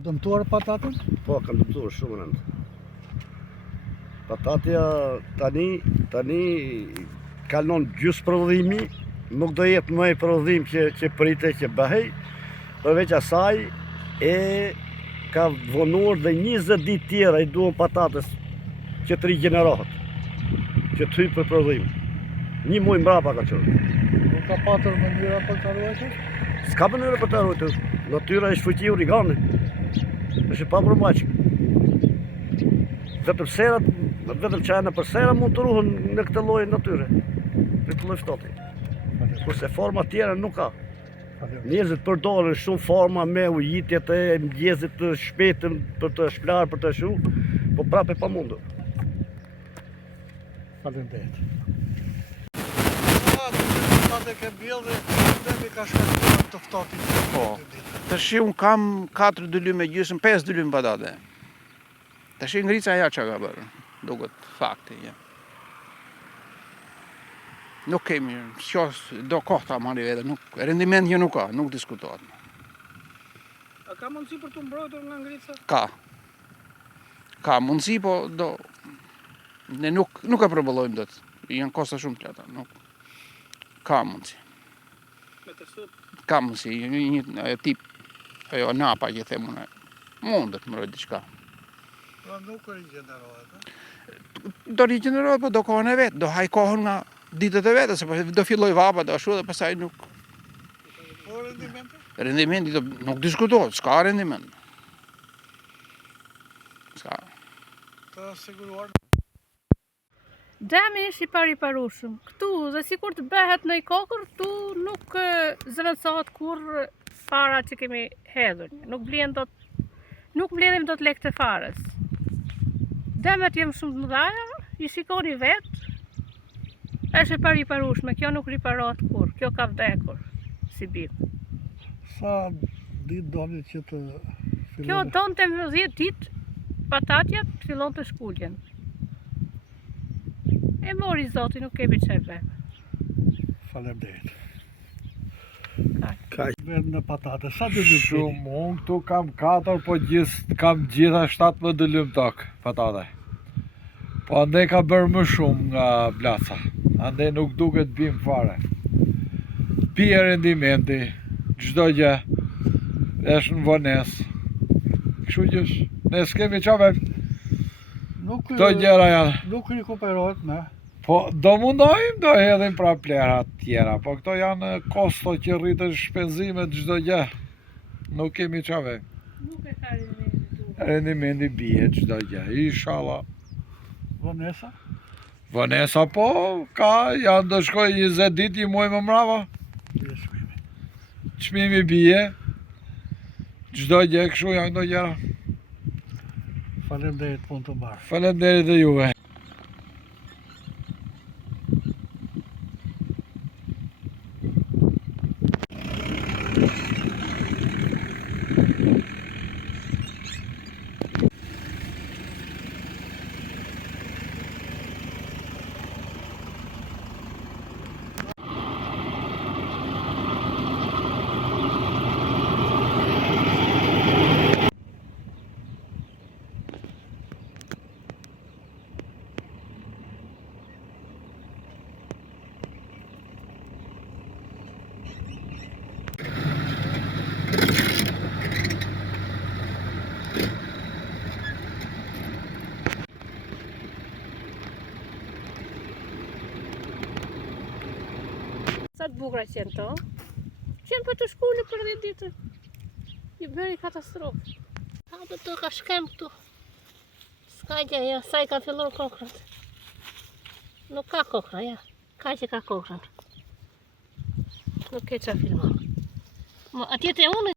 Dëmtuar patatën? Po, kam dëmtuar shumë rënd. Patatja tani kalon gjysë prodhimi, nuk do jetë më prodhim që prite që bëhej, përveç asaj e ka vonuar dhe 20 ditë tjera i duhen patatës që të rigenerohet, që të hyjë për prodhim. 1 muaj mbrapa ka qenë. Nuk ka patër mënyra për të ruajtur? S'ka mënyrë për të ruajtur. Natyra është fuqi origane. Është pa përmbajtje. Vetëm çajna për sera mund të ruhen në këtë lloj natyre. Në këtë lloj ftoti. Kurse forma tjera nuk ka. Njerëzit përdorin shumë forma me ujitjet e mëngjesit të shpejtën për të shplar, për të shu, po prapë e pamundur. Faleminderit. Patate ke bjellë dhe mi ka shkatruar të ftotit. Po. Tash unë kam 4 dylyme gjysmë, 5 dylyme patate. Tash ngrica ja çka ka bërë. Duket fakti, ja. Nuk kemi, do kohë ta marri vetë, rendiment që nuk ka, nuk diskutohet. A ka mundësi për të mbrojtur nga ngrica? Ka. Ka mundësi, po ne nuk e përballojmë dot. Janë kosta shumë të lehta, nuk. Ka mundësi. Me të sot? Ka mundësi, një tip, ajo napa që them unë, mundet të mbrojë diçka. Po nuk rigjenerohet, Do rigjenerohet, po do kohën e vet, do haj kohën nga ditët e vetë, sepse do filloj vapa, do ashtu dhe pastaj nuk. Po rendimenti? Rendimenti nuk diskutohet, s'ka rendiment. S'ka. Të siguruar. Demi është i pariparueshëm. Këtu, dhe sikur të bëhet në i kokër, këtu nuk zëvendësohet kur para që kemi hedhur. Nuk mbledhim dot lekë të farës. Demet jem shumë të mëdhaja, i shikoni vetë, është e pariparueshme, kjo nuk riparohet kur, kjo ka vdekur, si bim. Sa ditë doni që të fillon? Kjo donte 10 ditë, patatja të fillon të shkuljen. E mori Zoti, nuk kemi çfarë bëjmë. Faleminderit. Kaq. Vend në patate, sa dylyme? Shumë, unë këtu kam 4, po kam gjitha 17 dylyme tokë patate. Po ande ka bërë më shumë nga blaca, ande nuk duket bim fare. Pije rendimenti, çdo gjë është në vones. Kështu që ne s'kemi çave. Këto gjëra janë. Nuk rikuperohet me. Po do mundojmë, do hedhim pra plerat tjera, po këto janë kosto që rritën shpenzimet çdo gjë. Nuk kemi çave. Nuk e ka rendimenti. Rendimenti bie çdo gjë, inshallah. Vonesa? Vonesa po, ka, janë do shkoj 20 ditë, 1 muaj më mbrapa. Çmimi bie. Çdo gjë kështu janë këto gjëra. Faleminderit, punë të mbarë. Faleminderit dhe juve. Sa të bukura qenë to? Qenë për të shkulli për 10 ditë. I bëri katastrofë. Hapë të ka shkem këtu. S'ka gjë, ja, sa i ka fillur kokrat. Nuk ka kokra, ja. Ka që ka kokrat. Nuk ke qa filmar. Atje te unë.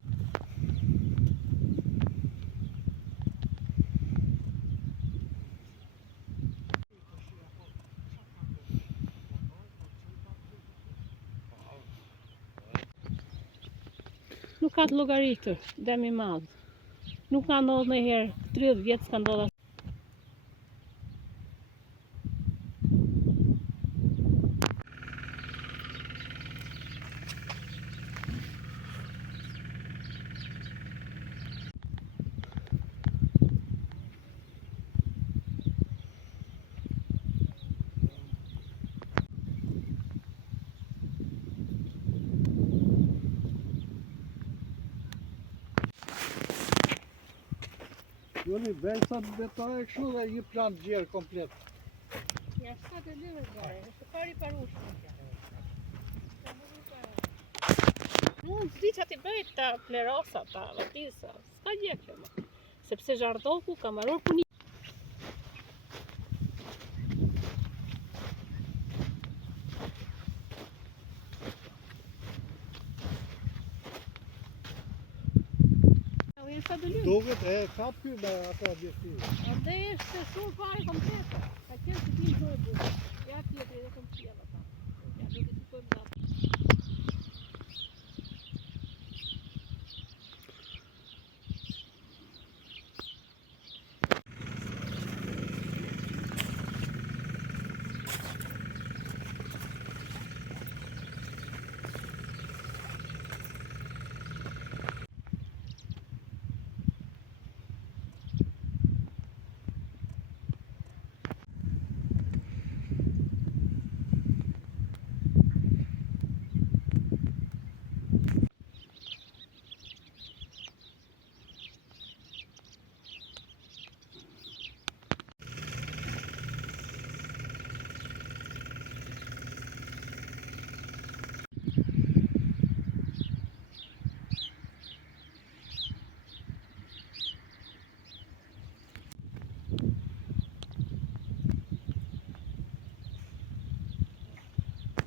Nuk ka të llogaritur, dëm i madh. Nuk ka ndodhur ndonjëherë, 30 vjet s'ka ndodhur. Joni, bëj sa detale kështu dhe një plan gjerë komplet. Ja shta të lëve gare, është pari parushme. Unë s'di që ti bëjt ta plerosa, ta vatisa, s'ka gjë kjo më. Sepse zhardoku ka marrur puni. Sa të lymë. Duket e kap ky me ato objektive. Ande është shumë pare kompleta. Ka qenë të tim shumë e bukur. Ja tjetër edhe kom qjela.